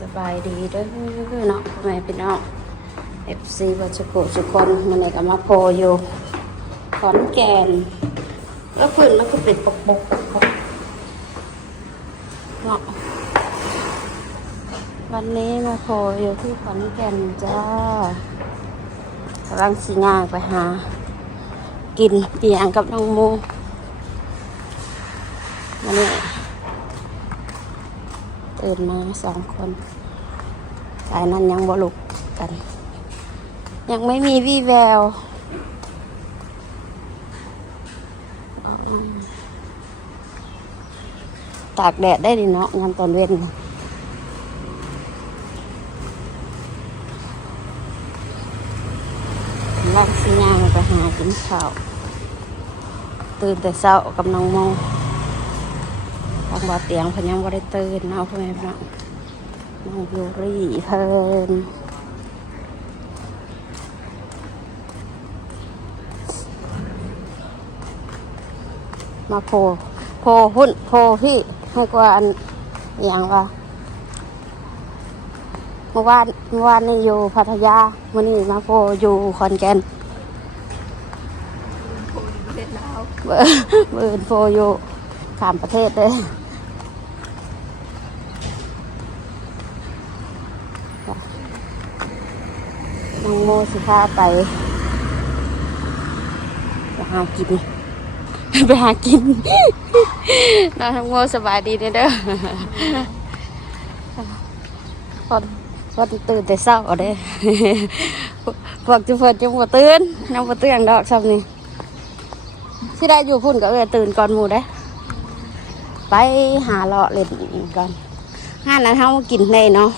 สบายดีด้อเนาะพ่อแม่พี่น้องเอฟซีวัชโกสุคนมันเลยก็มาโพอยู่ขอนแก่นแล้วพื้นมันก็เป็นปกปกปกเนาะวันนี้มาโพอยู่ที่ขอนแก่นจ้ากำลังสิย่างไปหา กินเปียงกับน้องโมวันนี้ ตื่นมาสองคนสายนั้นยังบ่ลุกกัน ยังไม่มีวี่แววตากแดดได้ดีเนาะงานตอนเว้นน่ะลังสิยางไปหากินข้าวตื่นแต่เช้ากับน้องโม ทางบ่อเตียงเพนยังบ่ได้ตื่นเนาะพ่อแม่พี่น้องน้องยูรี่เพิ่นมาโพโพหุ้นโพพี่ให้กว่าอันอหย่างว่าเมื่อวานเมื่อวานนี่อยู่พัทยาวันนี้มาโพอยู่ขอนแก่นประเทศลาวเบอร์เบอร์โฟอยู่ข้ามประเทศเลย น้องโมสิพาไปไปหากินไปหากินน้องโมสบายดีเด้อพอพอตื่นแต่เช้าเด้พวกจุเพิ่นจุบ่ตื่นน้องบ่ตื่นดอกซ้ำนี่ที่ได้อยู่พุ่นก็เออตื่นก่อนหมูได้ไปหาเลาะเล่นก่อนห้านนั้นเฮากินได้เนาะ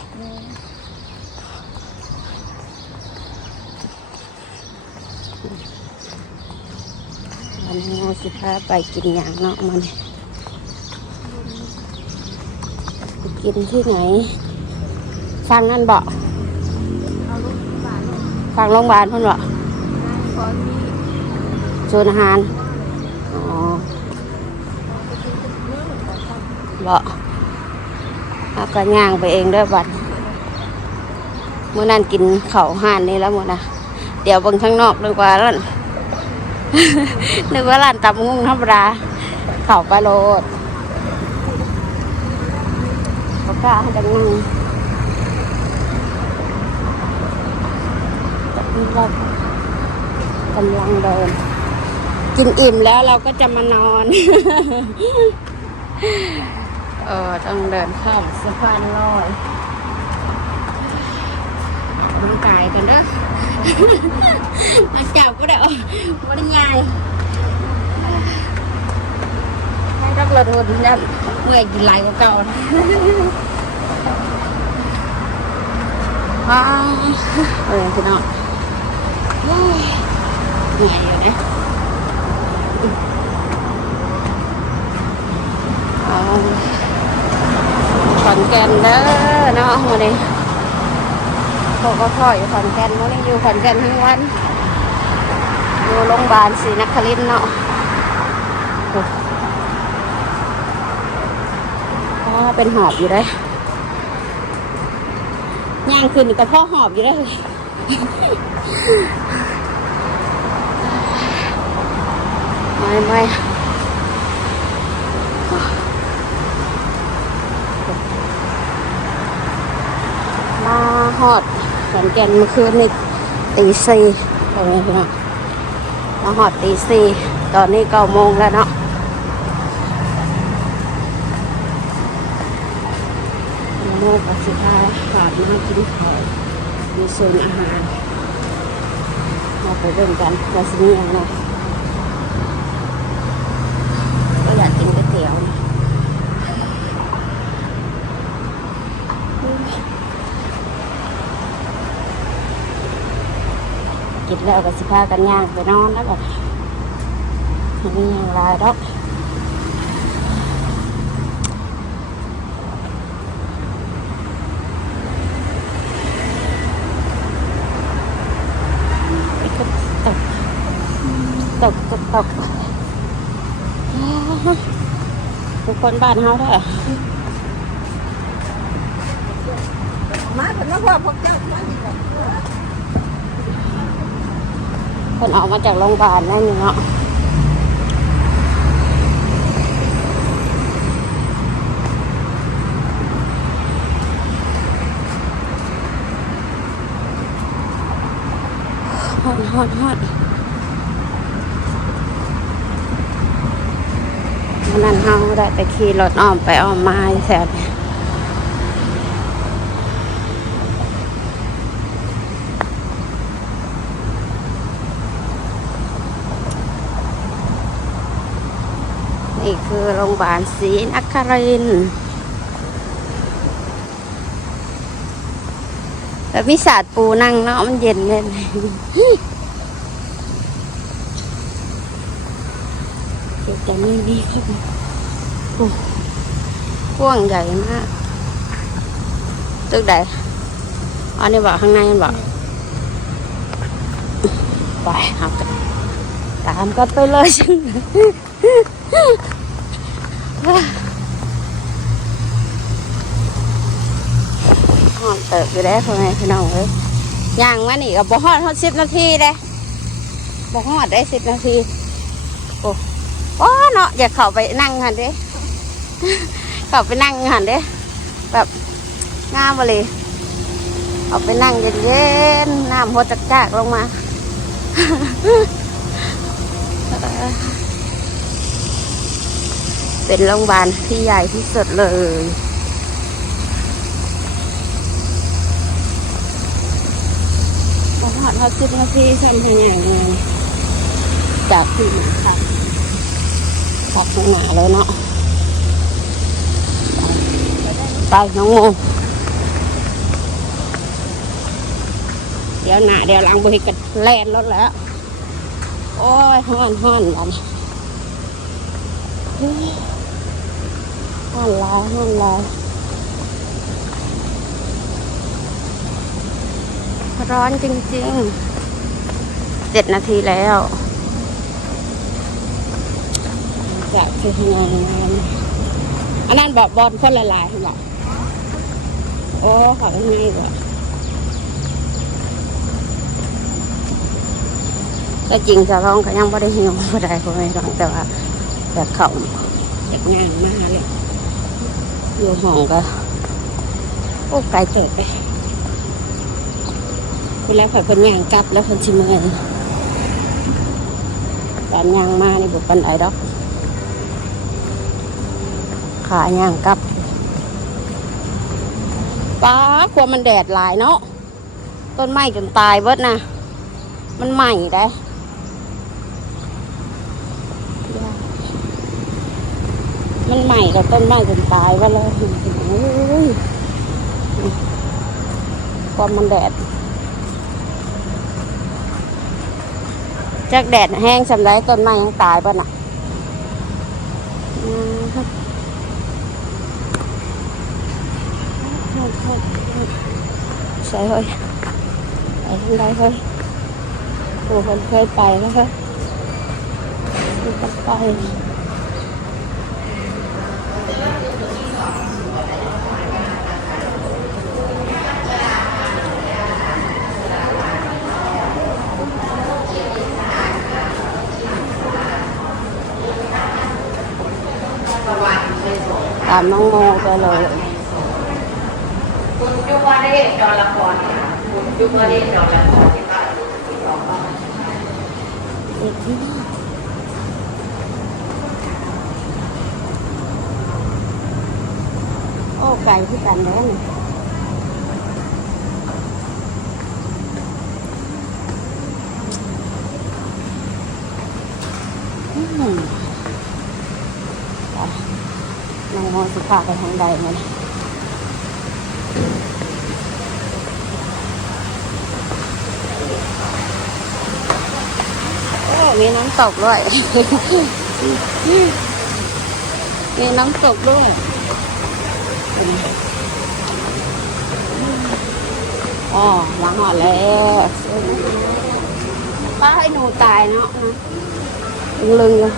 วันนี้เรา สิพาไปกินอย่างเนาะมันกินที่ไหนฟังนั่นบอกเอางฟังโรงพยาบาลพิ่นบอกก่อนนี้โซนอาหารอ๋อไปกินกับเรื่องของเขาเอาก็ย่างไปเองด้วยบัดเมื่อนั้นกินเข้าห่านนี่แล้วหมื่อนะเดี๋ยวบิ่งข้างนอกดีกว่าแล้ว นึกว่าร้านตำงุ่งธรรมดาเข้าไปโลดก็กล้าให้ดังนั่งตอนนี้เรากำลังเดิน กินอิ่มแล้วเราก็จะมานอน เออต้องเดินข้ามสะพานลอย ออกกายกันเด้อมาจับก็ได้ไม่ได้ยายให้รักเราโดนยันเมื่อยกินหลายกว่าเก่านะว้าวเออพี่น้องเหนื่อยอยู่นะเอาขอนแก่นเด้อเนาะวันนี้ พวกก็พ่ออยู่ขอนแก่นวันนี้อยู่ขอนแก่นทั้งวัน อยู่โรงพยาบาลศรีนครินทร์เนาะโอ้อ่าเป็นหอบอยู่ได้ย่างขึ้นกับพ่อหอบอยู่ได้เลยไม่ไม่มาหอด ขอนแก่นเมื่อคืนนี่ตีสี่ตรงนี้พี่น้องมาหอดตีสี่ตอนนี้เก้าโมงแล้วเนาะโมกับสิบห้าฝาดมากินข้าวมีส่วนอาหาร มาไปเริ่มกันว่าสิมีอย่างไรก็อยากกินก๋วยเตี๋ยวนะ กินแล้วก็สิพากันย่างไปนอนแล้วแบบมีอย่างไรดอกตกตกตกทุกคนบ้านเฮาเด้มาผลมาพ่อพวกเจ้ามาดีกว่า คนออกมาจากโรงพยาบาลนั่นเนาะฮอดฮอดฮอดวันนั้นเฮาได้ไปขี่รถอ้อมไปอ้อมมาแถว นี่คือโรงพยาบาลศรีนครินทร์แบบมีศาสตร์ปูนั่งเนาะมันเย็นเลยเดี๋ยวจะไม่มีครับโอ้พ่วงใหญ่มากตึกใดอันนี้บอกข้างในมันบอกไปครับตามกันไปเลยฉัน หอนเติบอยู่ได้วพ่อแม่พี่น้องเอ้ยย่างมานี่กับบ่ฮอดฮอดสิบนาทีเลยบ่ฮอดได้สิบนาทีโอ้โอ้เนาะอย่าเข้าไปนั่งหันเด้เข้าไปนั่งหันเด้แบบงามเลยเอาไปนั่งเย็นๆน้ำหดจากจากๆลงมา เป็นโรงพยาบาลที่ใหญ่ที่สุดเลยมาหอดฮอดสิบนาทีทำให้อย่างไงจากที่หนึ่งค่ะขับข้หนาเลยเนาะ ไปน้องโมเดี๋ยวหน้าเดี๋ยวหลังบริกัดแล่นรถแล้ว โอ้ยห้อนห้อนกัน ห้อนลายห้อนลายร้อนจริงๆเจ็ดนาทีแล้วจะคือทำงานอันนั้นบอกบอลคนละลายเหรอโอ้ขอทำไงกว่าก็จริงจะร้องก็ยังไม่ได้หิวไม่ได้ก็ไม่ร้องแต่ว่าอยากเข่าอยากงานมากเลย อยู่ห้องก็โอ้ไกลเกิดไปคุณแล้วข่อยคนย่างกลับแล้วคนชิมเมอการย่างมานี่บุกปันไอดอก ขาย่างกลับป้าควมันแดดหลายเนาะต้นไม้จนตายเบิดนะมันใหม่ได้ มันใหม่กับต้นไม้จนตายว่าแล้วโอ้ยความมันแดดจากแดดแห้งสำไรต้นไม้ยังตายป่ะน่ะใช่เฮ้ยไปทางใดเฮ้ยตัวคนเคยไปแล้วเฮ้ยคือกันไป ตามน้องโมไปเลยคุณยุวเรศจอละครคุณยุวเรศจอละครที่บ้านที่สองบ้านเด็กที่โอ้ไก่ที่กันแล้วนี่อืมไป น้องสุภาไปทางใดมันโอ้มีน้ำตกด้วย มีน้ำตกด้วยอ๋อมางหอดแล้วป้าให้หนูตายเนาะนะลึงเลย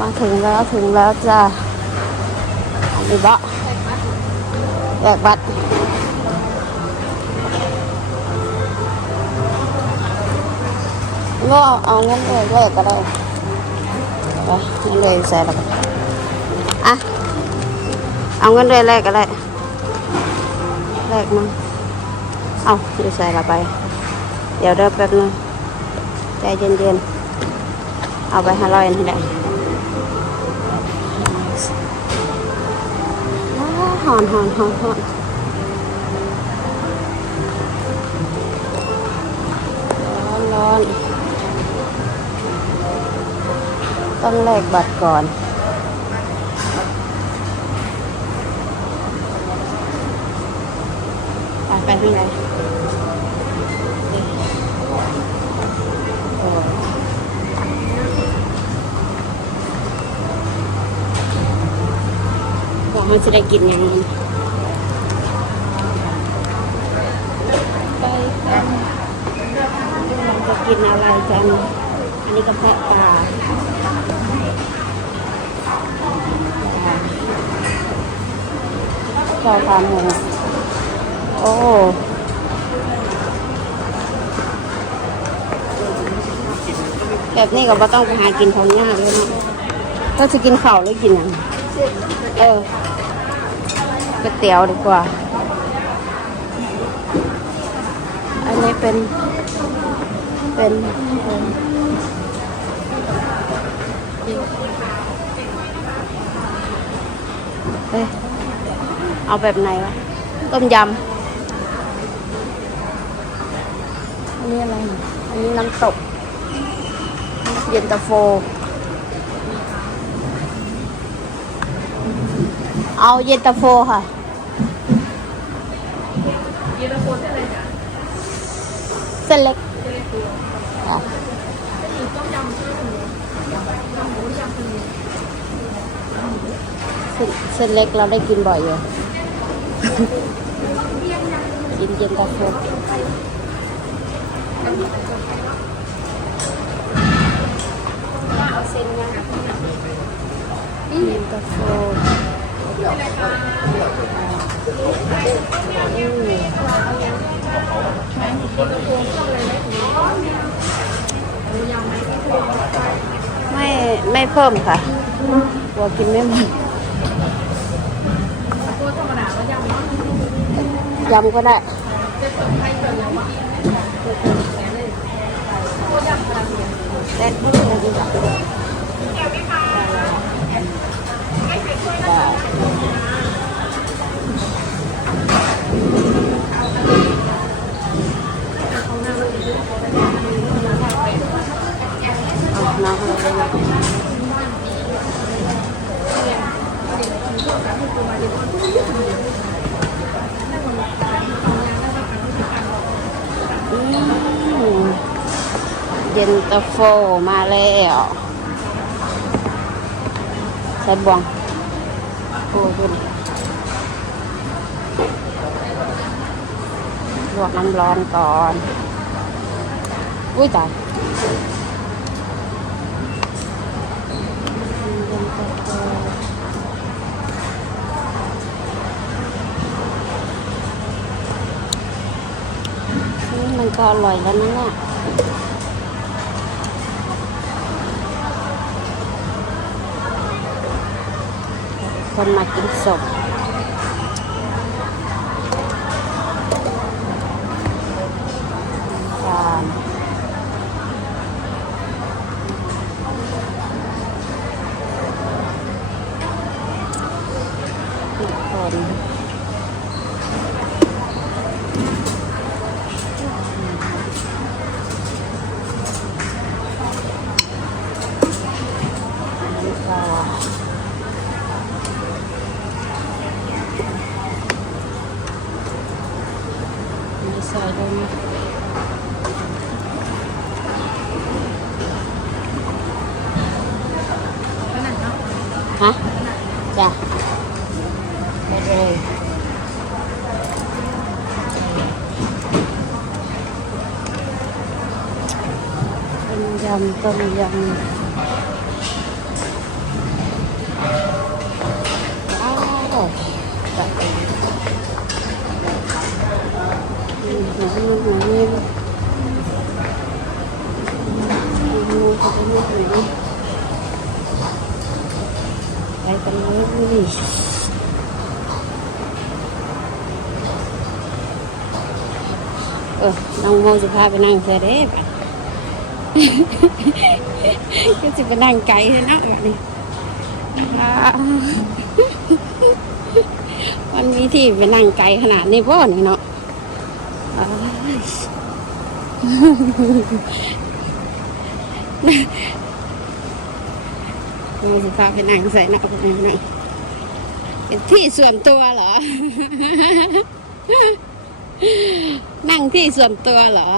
มาถึงแล้วถึงแล้วจ้ะหรือบ่แลกบัตรก็เอาเงินเลยแลกก็ได้ไปเงินเลยใส่แล้วกันอะเอาเงินเลยแลกก็ได้แลกมาเอาอยู่ใส่ละไป เดี๋ยวเดินแป๊บนึงใจเย็นๆ เอาไปห้าร้อยนี่แหละ หอนหอนหอนหอนร้อนร้อนต้องแลกบัตรก่อนไปไปที่ไหน มันจะได้กินยังไงไปกันเราจะกินอะไรกัน อันนี้กระเพาะปลาข้าวขาหมูโอ้แบบนี้ก็บ่ต้องไปหากินของยากเลยเนาะก็จะกินข้าวหรือกินหยังเออ ก๋วยเตี๋ยวดีกว่า อันนี้เป็น เป็นเป็นเอ้ยเอาแบบไหนวะ ต้มยำ อันนี้อะไร อันนี้น้ำตก เย็นตาโฟ เอาเย็นตาโฟค่ะ เย็นตาโฟเส้นอะไรจ๊ะเส้นเล็กอะต้มยำชื่อหมูยำหมูยำปูเส้นเส้นเล็กเราได้กินบ่อยอยู่กินเย็นตาโฟเย็นตาโฟ ไม่ไม่เพิ่มค่ะกลัวกินไม่หมดตัวธรรมดาแล้วยำเนาะยำก็ได้จะเสิร์ฟให้เสิร์ฟยำอะเล็กไม่เป็นไรดีกว่า เย็นตาโฟมาแล้วใส่บวงโอ้ยลวกน้ำร้อนก่อน อุ้ยตายมันก็อร่อยแล้วนะเนี่ยคนมากินศพ yum, tôm yum. Wow. Đặc biệt. Nó luôn luôn nguyên. Luôn có cái. Đây con nước gì? Ờ, đồng chụp hai bên anh kia đấy. ก็จะไปนั่งไกลเลยนะแบบนี้วันมีที่ไปนั่งไกลขนาดนี้พ่อเนี่ยเนาะอ้าจะพาไปนั่งใส่น้าไปนั่งเป็นที่ส่วนตัวเหรอ นั่งที่ส่วนตัวเหรอ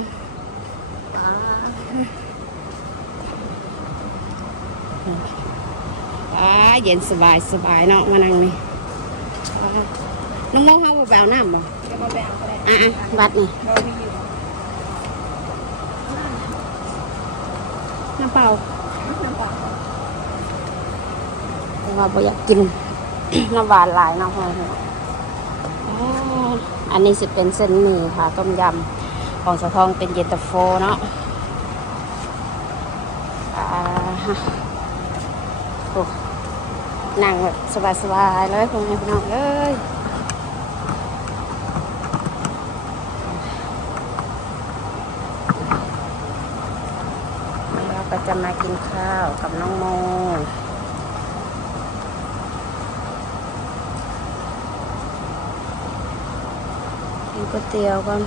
อ่าเย็นสบายสบายเนาะมานั่งนี่อ่าน้องโมเขาแบวน้ำบ่จะมาแบ่งก็ได้อะอะบัดนี่เราพี่อยู่น้ำเปล่าน้ำเปล่าแต่ว่าบ่อยากกินน้ำหวานหลายเนาะพ่อแม่อ๋ออันนี้จะเป็นเส้นหมี่ค่ะ ต้มยำของสะทองเป็นเย็นตาโฟเนาะอ่าฮะโอ้ นั่งแบบสบายๆเลยพ่อแม่พี่น้องเอ้ยเราก็จะมากินข้าวกับน้องโมกินก๋วยเตี๋ยวก่อน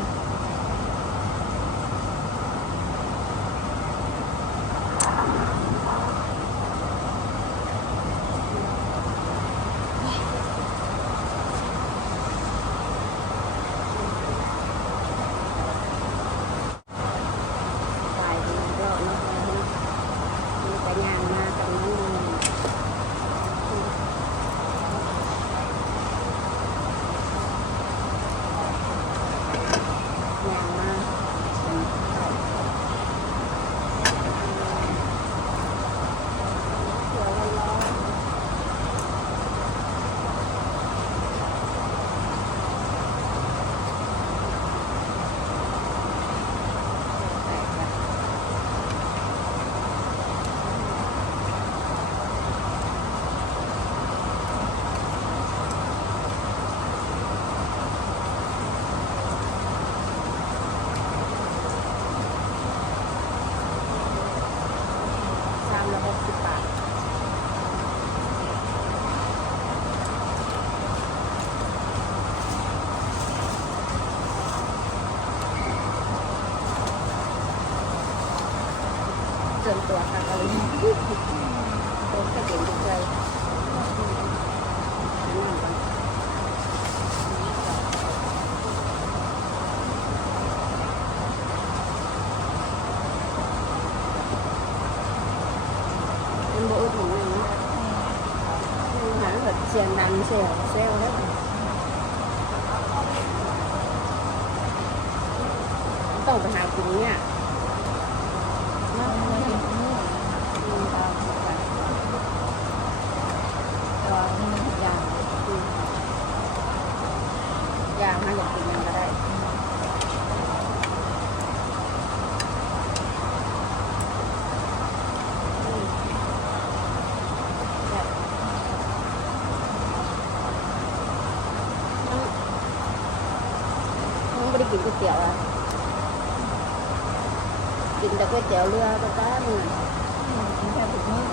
วเตี๋ยวเรือก็ได้มึงอะกินแค่ถุงมือ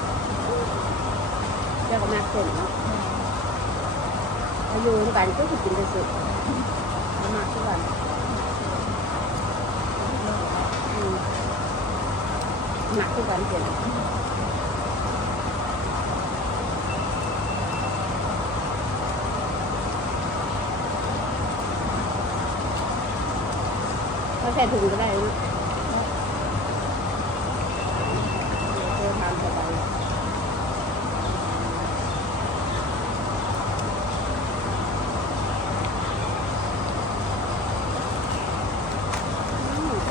เรียกว่าแม่เส้นเนาะอายุทุกกันก็คือกินแต่สุดเอามาทุกวันหมักทุกวันเปลี่ยแค่ถุงก็ได้เนาะเดี๋ยวเธอทานสบาย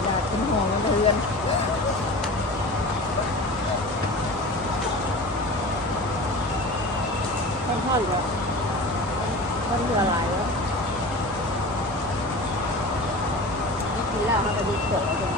อยากกินหัวมันเรือน ท่อนท่อนก็ท่อนเรือลายแล้วนี่กินแล้วเขาก็ดีเกิดแล้วจ้ะ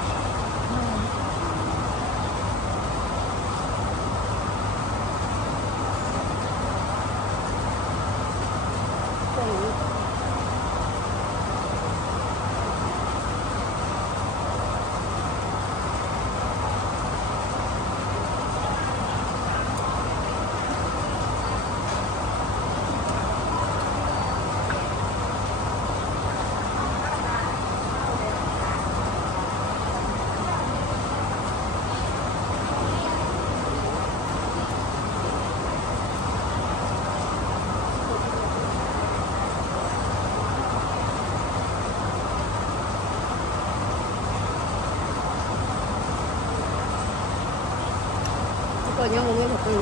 ปี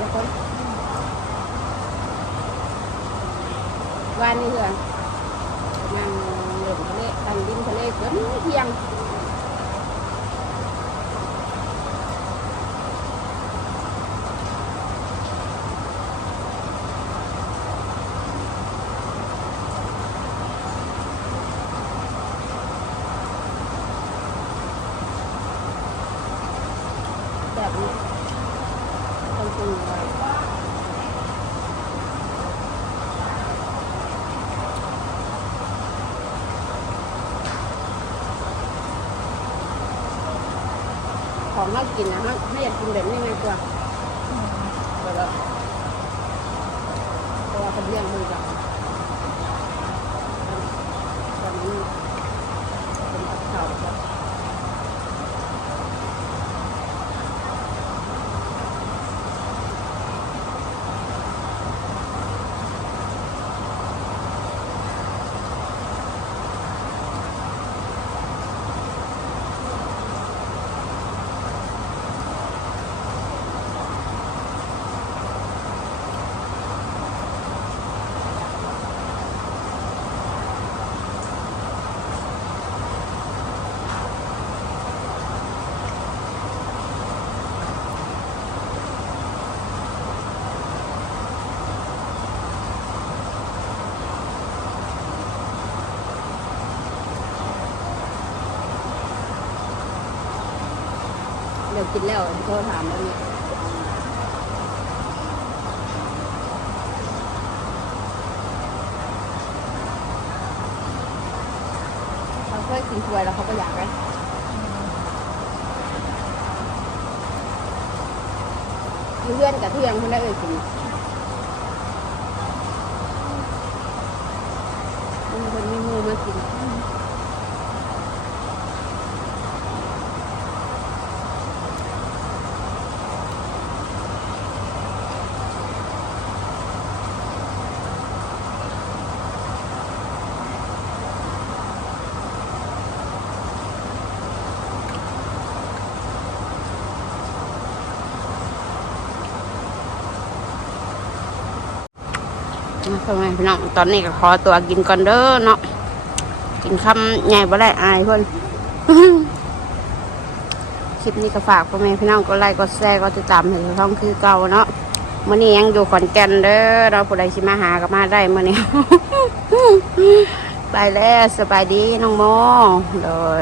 ละคนวันนี้เหรอนั่งเล่นทะเลตันดินทะเลจนเที่ยง แบบนี้ต้องปรุงไว้ ของมากินนะฮะไม่อยากกินแบบนี้ไงกว่าเดี๋ยวเราเพราะว่าเขาเลี้ยงมือกับตอนนี้เป็นกับข้าวครับ เดี๋ยว กินแล้วโทรถามแล้วนี่เขาเคยกินถ้วยแล้วเขาก็อยากไหมเพื่อนกับเพื่อนคนได้เลยกินมีคนมีมือมากิน นะ พ่อแม่พี่น้องตอนนี้ก็ขอตัวกินก่อนเด้อเนาะกินคำใหญ่บ่ได้อายเพิ่นคลิปนี้ก็ฝากพ่อแม่พี่น้องก็ไลค์ก็แชร์ก็ติดตามให้ช่องคือเก่าเนาะมื้อนี้ยังอยู่ขอนแก่นเด้อเราะผู้ใดสิมาหาก็มาได้มื้อนี้ไปแล้วสบายดีน้องโมเลย